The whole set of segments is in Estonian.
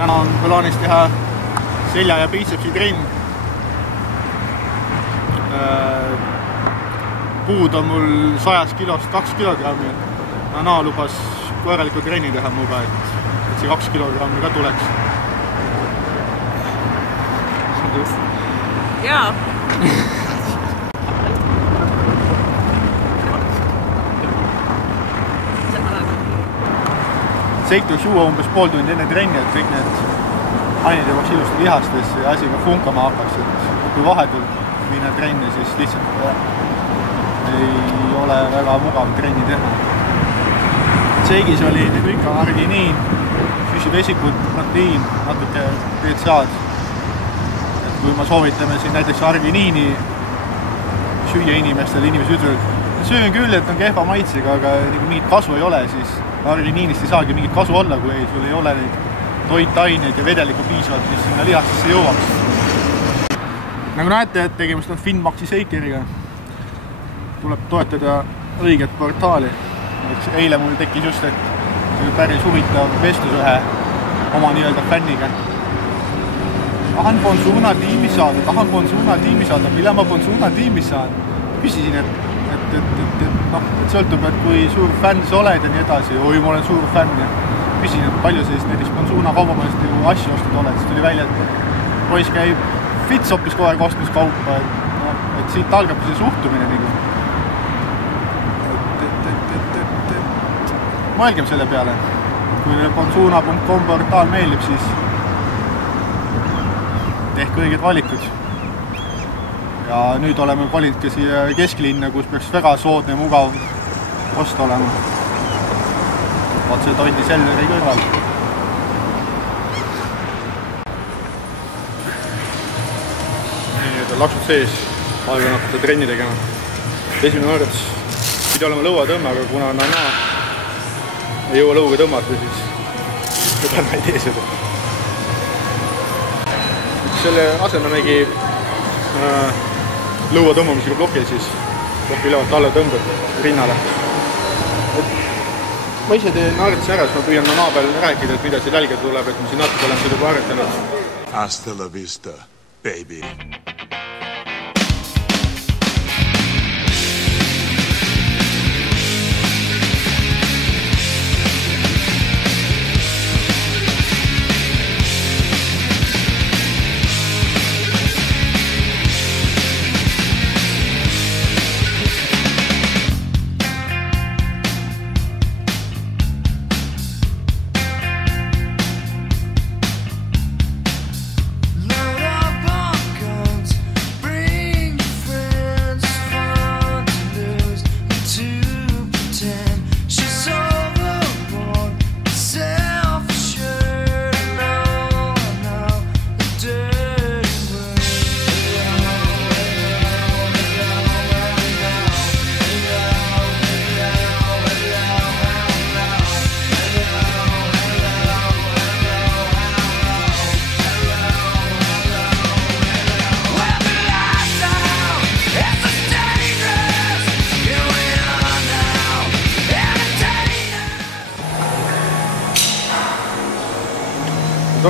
täna on plaanis teha selja ja biitsepsi trenn. Puud on mul 100 kilost 2 kilogrammi. Anna lubas korraliku trenni teha muga, et see 2 kilogrammi ka tuleks. Jaa. See tuleks juua umbes pool tundi enne trenni, et kõik need ained jõuaks ilusti lihastesse ja asi ka funkama hakkaks, et kui vahetult minna trenni, siis lihtsalt ei ole väga mugav trenni teha. Seegis oli nagu ikka arginiin, füsivesikud, proteiin, natuke PCA-d. Et kui ma soovitame siin näiteks arginiini süüa inimestele, inimesed ütlevad, söön küll, et on kehva maitsega, aga mingit kasu ei ole, siis arginiinist ei saagi mingit kasu olla, kui sul ei ole neid toitaineid ja vedelikku piisavalt, mis sinna lihastesse jõuaks. Nagu näete, et tegemist on Finmaxi Shakeriga. Tuleb toetada õiget portaali. Eile mul tekkis just, et päris huvitav vestlus ühe oma nii-öelda fänniga. Tahan Bonsuuna tiimis saada, mille ma Bonsuuna tiimis saan? Küsisin, et sõltub, et kui suur fänn sa oled ja nii edasi. Oi, ma olen suur fänn ja küsin, et palju sellist näiteks Bonsuuna kaubamajast asju ostud oled. Siis tuli välja, et poiss käib Fitsopis kogu aeg ostmas kaupa, et siit algab see suhtumine nagu. Mõelgem selle peale. Kui bonsuuna.com portaal meeldib, siis tehke õiged valikud. Ja nüüd oleme kolinud ka siia kesklinna, kus peaks väga soodne ja mugav osta olema. Vaat see Tondi Selleri kõrval. Nii, et on laksud sees, aega hakata trenni tegema. Esimene harjutus pidi olema lõuatõmme, aga kuna Nana ei jõua lõuga tõmmata, siis seda ma ei tee seda. Selle asemamegi lõua tõmbamisega plokil, siis ploki ülevalt alla tõmbab rinnale. Ma ise teen harjutuse ära, siis ma püüan Nana peal rääkida, et mida see jälgida tuleb, et ma siin natuke olen seda juba harjutanud. Hasta la vista, baby.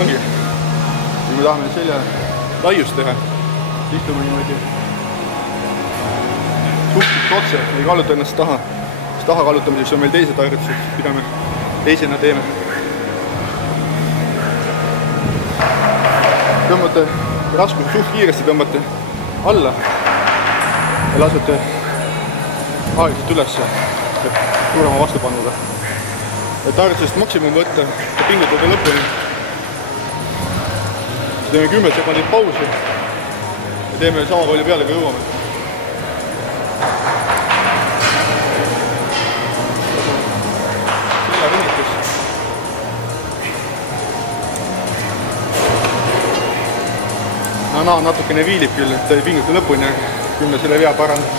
Ongi, kui me tahame selja laiust teha, istume niimoodi suhteliselt otse, ei kalluta ennast taha. Siis taha kallutamiseks on meil teised harjutused, mida me teisena teeme. Tõmbate raskus suht kiiresti, tõmbate alla ja lasete aeglaselt ülesse suurema vastupanuga. Et harjutusest maksimum võtta ja pingutada lõpuni. Teeme 10 sekundit pausi ja teeme sama palju peale, kui jõuame. Selja venitus. Nana natukene viilib küll, et ta ei pinguta lõpuni, küll me selle vea parandame.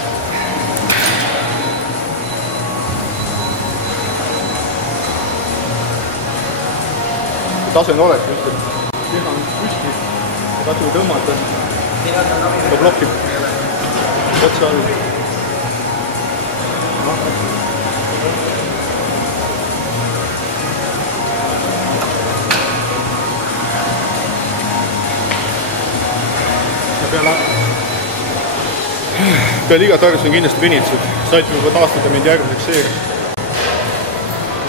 Tase on oleks just, et keha on püsti ja katsuge tõmmata. Ta blokib otsa all. peale igat harjutust on kindlasti venitsed. Saite juba taastada mind järgmiseks seeriaks.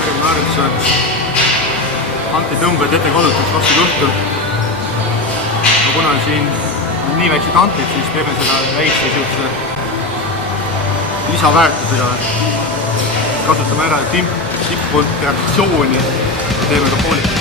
Järgmine harjutus on antitõmbed ette kodutaks vastu kõhtu. Kuna siin on nii väiksed antid, siis teeme seda väikse siukse lisaväärtusega. Kasutame ära tippkontraktsiooni ja teeme ka poolikud.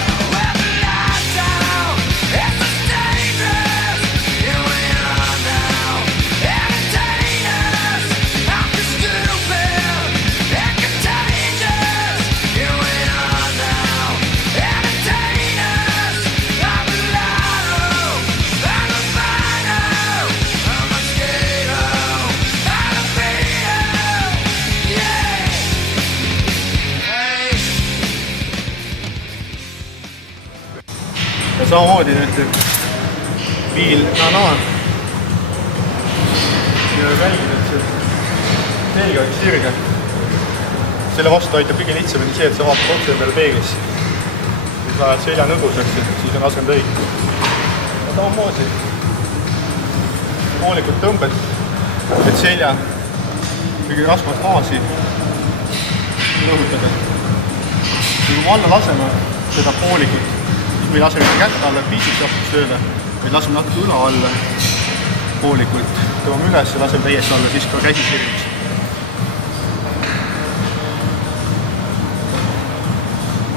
Ja samamoodi nüüd viil nanaan ja välgid, et see selga oleks sirge. Selle vastu aitab kõige lihtsamini see, et sa vaatad otse endale peeglisse. Kui sa ajad selja nõgusaks, siis on asend õige. Ja samamoodi poolikud tõmbed, et selja kõige raskemat faasi lõhutada. Kui me alla laseme seda poolikut, me ei lase mitte kätte alla piisiks lõpuks tööle, vaid laseme natuke üle alla poolikult. Tõmbame üles ja laseme täiesti alla, siis ka käsi sirviks.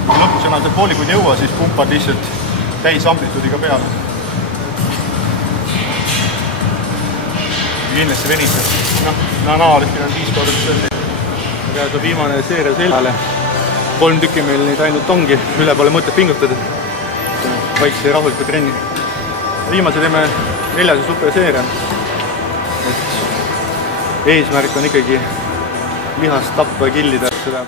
Kui lõpuks enam poolikuid jõua, siis pumpad lihtsalt täis amplituudiga peale. Kindlasti venitad. Nanaalihtil on 5 korda sööni. Ja see viimane seeria seljale. 3 tükki meil neid ainult ongi, üle pole mõtet pingutada. Vaikse ja rahuliku trenni. Viimase teeme 4. superseeria. Eesmärk on ikkagi lihast tappa ja killida seda.